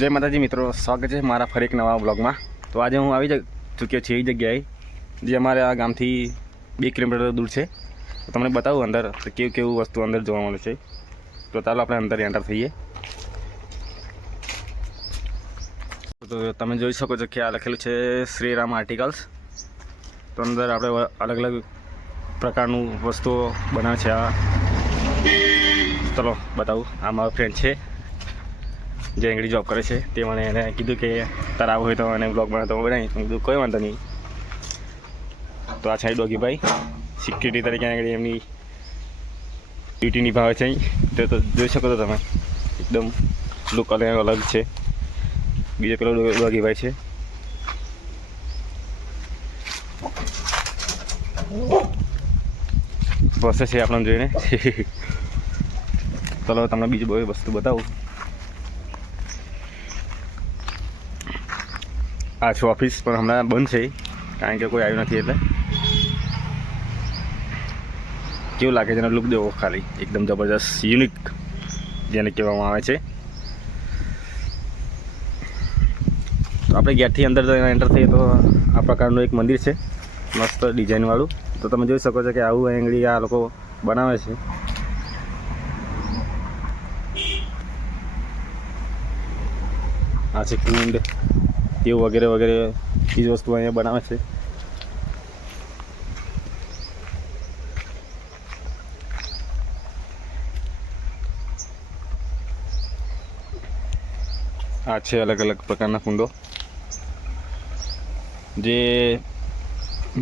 જય માતાજી મિત્રો, સ્વાગત છે મારા ફરી એક નવા બ્લોગમાં। તો આજે હું આવી ચૂક્યો છું એ જગ્યાએ જે અમારે આ ગામથી 2 કિલોમીટર દૂર છે। તો તમને બતાવું અંદર તો કેવું વસ્તુ અંદર જોવા મળે છે। તો ચાલો આપણે અંદર એન્ટર થઈએ। તો તમે જોઈ શકો છો કે આ લખેલું છે શ્રીરામ આર્ટિકલ્સ। તો અંદર આપણે અલગ અલગ પ્રકારનું વસ્તુઓ બનાવે છે। આ ચલો બતાવું, આ મારો ફ્રેન્ડ છે જે અંગડી જોબ કરે છે। તે મને એને કીધું કે તાર આવું હોય તો એને બ્લોગ બનાવતો બનાવી। મેં કીધું કોઈ વાંધો નહીં। તો આ છે ડોગીભાઈ, સિક્યુરિટી તરીકે આગળ એમની ડ્યુટી નિભાવે છે। તો જોઈ શકો છો તમે, એકદમ લુક અલગ છે। બીજો પેલો ડોગીભાઈ છે, પ્રોસેસ છે આપણને જોઈને। ચલો તમને બીજું બધી વસ્તુ બતાવું। આ છે ઓફિસ, પણ હમણાં બંધ છે કારણ કે કોઈ આવ્યું નથી। એટલે કેવું લાગે છે એનો લુક દેવો ખાલી, એકદમ જબરજસ્ત યુનિક જેને કહેવામાં આવે છે। તો આપણે ગેટથી અંદર એન્ટર થઈએ તો આ પ્રકારનું એક મંદિર છે, મસ્ત ડિઝાઇનવાળું। તો તમે જોઈ શકો છો કે આવું આંગળી આ લોકો બનાવે છે। આ છે કુંડ, તેવું વગેરે વગેરે ચીજ વસ્તુ અહીંયા બનાવે છે। આ છે અલગ અલગ પ્રકારના કુંડો, જે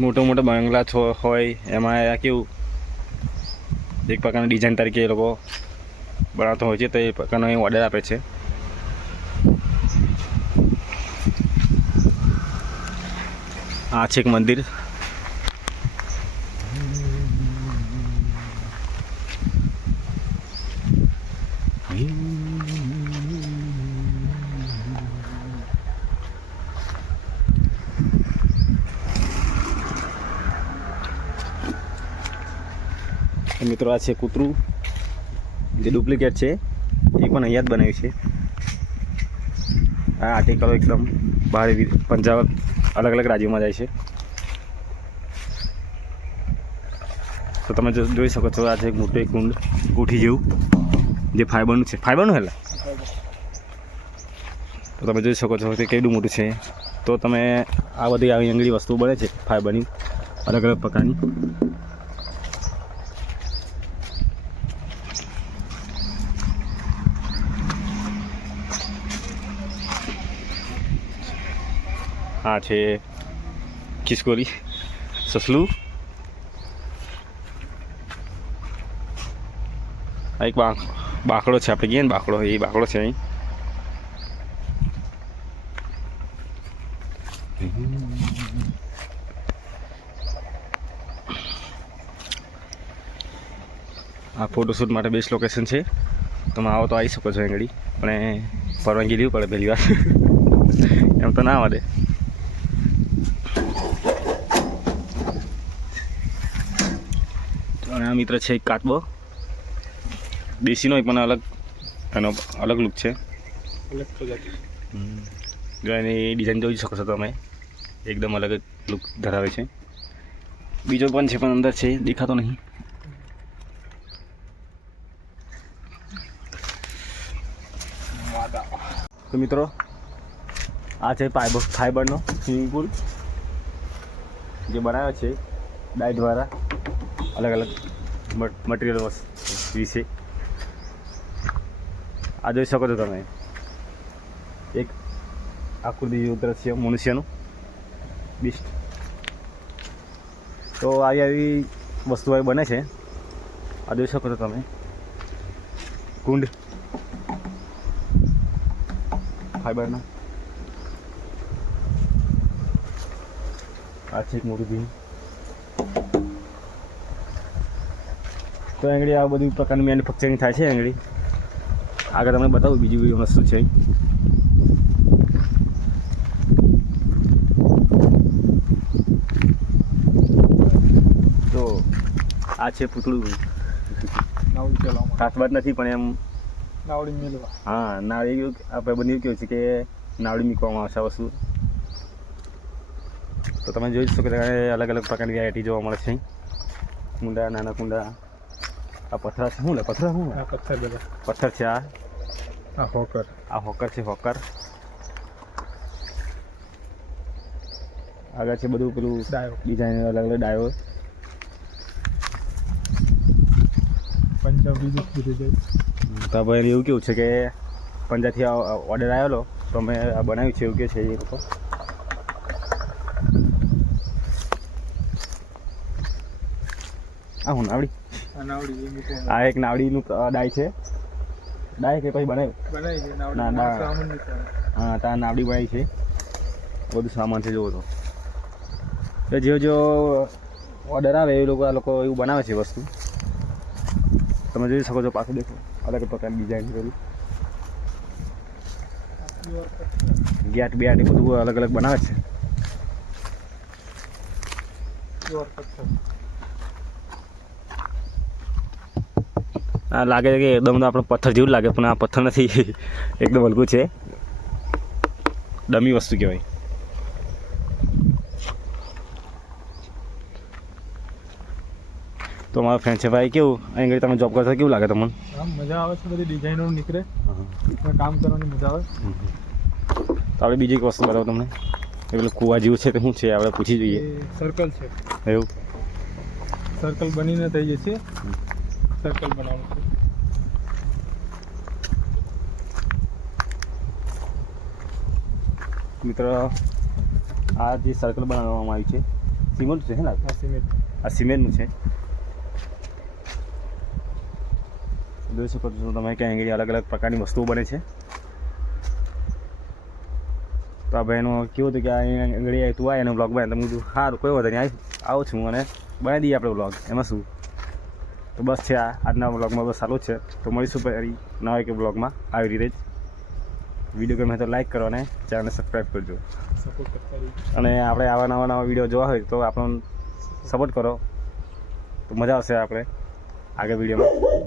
મોટા બંગલા હોય એમાં આ કેવું એક પ્રકારની ડિઝાઇન તરીકે એ લોકો બનાવતા હોય છે। તો એ પ્રકારનો અહીં ઓર્ડર આપે છે। આ છે એક મંદિર, મિત્રો આ છે કૂતરું જે ડુપ્લિકેટ છે, એ પણ અહીંયા જ બનાવ્યું છે। આ આર્ટિકલો એકદમ બહાર પંજાબ અલગ અલગ રાજ્યોમાં જાય છે। તો તમે જોઈ શકો છો આ છે એક મોટું કુંડ કોઠી જેવું, જે ફાઈબરનું છે। ફાઈબરનું હેલા તો તમે જોઈ શકો છો કે કેટલું મોટું છે। તો તમે આ બધી આવી આંગળી વસ્તુઓ બને છે ફાઈબરની અલગ અલગ પ્રકારની। આ છે ખિસકોલી, સસલું। આ એક બાકડો છે, આપણે કહીએ ને બાકડો, એ બાકડો છે અહીં। આ ફોટોશૂટ માટે બેસ્ટ લોકેશન છે। તમે આવો તો આવી શકો છો આગળ, પણ પરવાનગી લેવી પડે પહેલી વાર, એમ તો ના આવડે। અને આ મિત્ર છે એક કાચબો, દેશીનો પણ એનો અલગ લુક છે। એની ડિઝાઇન જોઈ શકો છો તમે, એકદમ અલગ લુક ધરાવે છે। બીજો પણ છે, પણ અંદર છે, દેખાતો નહીં। તો મિત્રો આ છે ફાઈબરનો સ્વિમિંગ પુલ જે બનાવ્યો છે ડાઈ દ્વારા અલગ અલગ મટીરિયલ વિશે। આ જોઈ શકો છો તમે, એક આકૃતિ દ્રશ્ય મનુષ્યનું બીસ્ટ। તો આવી વસ્તુઓ બને છે। આ જોઈ શકો છો તમે કુંડ ફાઈબરના। આ છે એક મોટું ભીમ। તો આંગળી આ બધી પ્રકારની મેન્યુફેક્ચરિંગ થાય છે આંગળી। આગળ તમને બતાવું બીજી બધી વસ્તુ છે। તો આ છે પૂતળું, ખાસ વાત નથી પણ એમ નાવડી મેળવા. હા નાળી આપણે બની કેવું છે કે નાવડી મૂકવામાં આવશે આ વસ્તુ. તો તમે જોઈ શકો કે અલગ અલગ પ્રકારની વેરાયટી જોવા મળે છે. કુંડા, નાના કુંડા, આ પથ્થર છે. શું લે પથ્થર? શું આ પથ્થર બધા પથ્થર છે? આ હોકર. આ હોકર છે. હોકર આગળ છે બધું પેલું ડાયો. ડિઝાઇન અલગ અલગ ડાયો. પંજાબ બીજું બધું જાય. તો ભાઈ એવું કેવું છે કે પંજાબથી ઓર્ડર આવેલો તો અમે આ બનાવ્યું છે એવું કે છે એ લોકો. આ હું નાવડી. આ નાવડી એ મૂકવામાં આ એક નાવડીનું ડાય છે. ડાય કે પછી બનાવ્યું? બનાવી છે નાવડી. ના, માણસો આમ જ નીકળે. હા ત્યાં નાવડી બનાવી છે. બધું સામાન છે જોવો તો જો ઓર્ડર આવે એ લોકો આ લોકો એવું બનાવે છે વસ્તુ. તમે જોઈ શકો છો. પાછું દેખો અલગ પ્રકારની ડિઝાઇન કરેલી ગેટ બેટ એ બધું અલગ અલગ બનાવે છે. પ્યોર પથ્થર. આ લાગે છે કે એકદમ તો આપણે પથ્થર જેવું લાગે પણ આ પથ્થર નથી. એકદમ હલકું છે. ડમી વસ્તુ કહેવાય. તો મારો ફ્રેન્ડ છે ભાઈ. કેવું અહીં આગળ તમે જોબ કરશો કેવું લાગે તમને? આમ મજા આવે છે. બધી ડિઝાઇનો નીકળે. કામ કરવાની મજા આવે. તો આપણે બીજી એક વસ્તુ બતાવો તમને. એ પેલું કુવા જેવું છે તે શું છે આપણે પૂછી જોઈએ. સર્કલ છે. એવું સર્કલ બનીને થઈ જશે. સર્કલ બનાવવાનું છે. મિત્ર આ જે સર્કલ બનાવવામાં આવ્યું છે સિમેન્ટ છે ને? આ સિમેન્ટ. આ સિમેન્ટનું છે. જોઈ શકો છો તમે કે અહીં અલગ અલગ પ્રકારની વસ્તુઓ બને છે. તો આ ભાઈનું કેવું હતું કે અહીં આગળ તું આવે એનો બ્લોગ બનાવે તો હું કીધું સારું કોઈ વધુ નહીં આવું છું અને બનાવી દઈએ આપણે બ્લોગ. એમાં શું. તો બસ છે આજના બ્લોગમાં બસ સારું જ છે. તો મળીશું ફરી નવા એક બ્લોગમાં આવી રીતે જ. વિડીયો ગમે તો લાઈક કરો અને ચેનલને સબસ્ક્રાઈબ કરજો. સપોર્ટ કરતા રહીએ. અને આપણે આવા નવા વિડીયો જોવા હોય તો આપણને સપોર્ટ કરો તો મજા આવશે આપણે આગળ વિડીયોમાં.